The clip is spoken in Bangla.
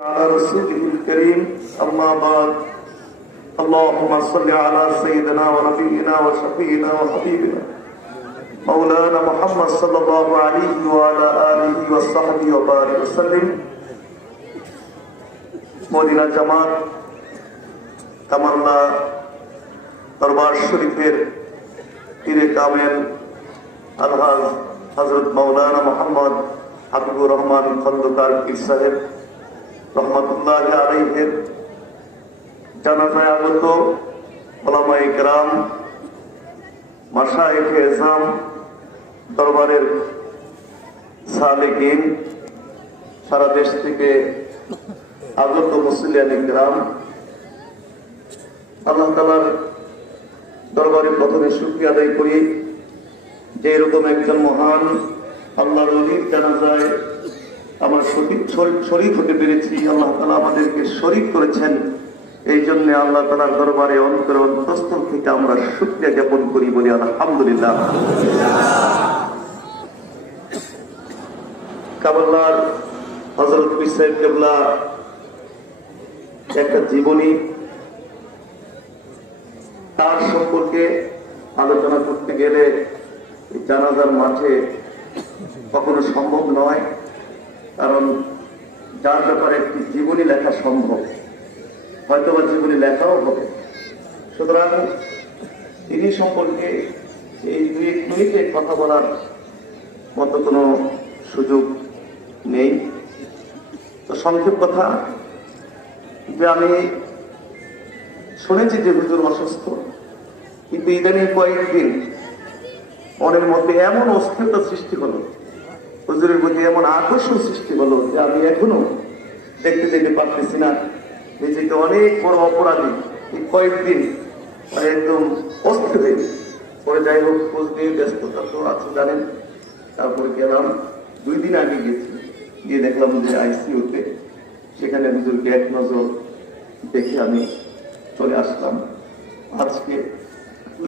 على رسوله الكريم أما بعد اللهم صل على سيدنا ونبينا وشفينا وحبيبنا مولانا محمد صلى الله عليه وعلى آله وصحبه وبارك وسلم মদিনা জামাত তামান্না দরবার শরীফের পীরে কামেল আলহাজ হযরত মাওলানা মুহাম্মদ হাবিবুর রহমান খন্দকার পীর সাহেব রহমাতুল্লাহ আলাইহির জানাজায় আগত উলামায়ে কেরাম, মাশায়েখে ইসলাম, দরবারের সালেকিন, সারা দেশ থেকে আগত মুসলিয়ানে কেরাম, আল্লাহ তাআলার দরবারে প্রথমে শুকরিয়া আদায় করি যে এরকম একজন মহান আল্লাহর ওলির জানাজায় আমার শরীক হতে পেরেছি। আল্লাহ তাআলা আমাদেরকে শরীক করেছেন, এই জন্য আল্লাহ তাআলার দরবারে অন্তরস্থল থেকে আমরা শুকরিয়া জ্ঞাপন করি, বলি আলহামদুলিল্লাহ। কাবুল্লার হযরত পীর সাহেব কেবলা একটা জীবনী, তার সম্পর্কে আলোচনা করতে গেলে জানাজার মাঠে কখনো সম্ভব নয়, কারণ যার ব্যাপারে একটি জীবনী লেখা সম্ভব, হয়তো বা জীবনী লেখাও হবে। সুতরাং তিনি সম্পর্কে এই 2-1 মিনিটে কথা বলার মতো কোনো সুযোগ নেই। তো সংক্ষেপ কথা যে আমি শুনেছি যে হুজুর অসুস্থ, কিন্তু ইদানিং কয়েকদিন মনের মধ্যে এমন অস্থিরতা সৃষ্টি হলো, হুজুরের প্রতি এমন আকর্ষণ সৃষ্টি হলো যে আমি এখনো দেখতে যেতে পারতেছি না, নিজেকে অনেক বড় অপরাধী। এই কয়েকদিন একদম অস্থির হয়ে পরে, যাই হোক খোঁজ নিয়ে ব্যস্ততা তো আছে জানেন। তারপরে গেলাম, 2 দিন আগে গেছি, গিয়ে দেখলাম যে আইসিইউতে, সেখানে হুজুরকে এক নজর দেখে আমি চলে আসলাম। আজকে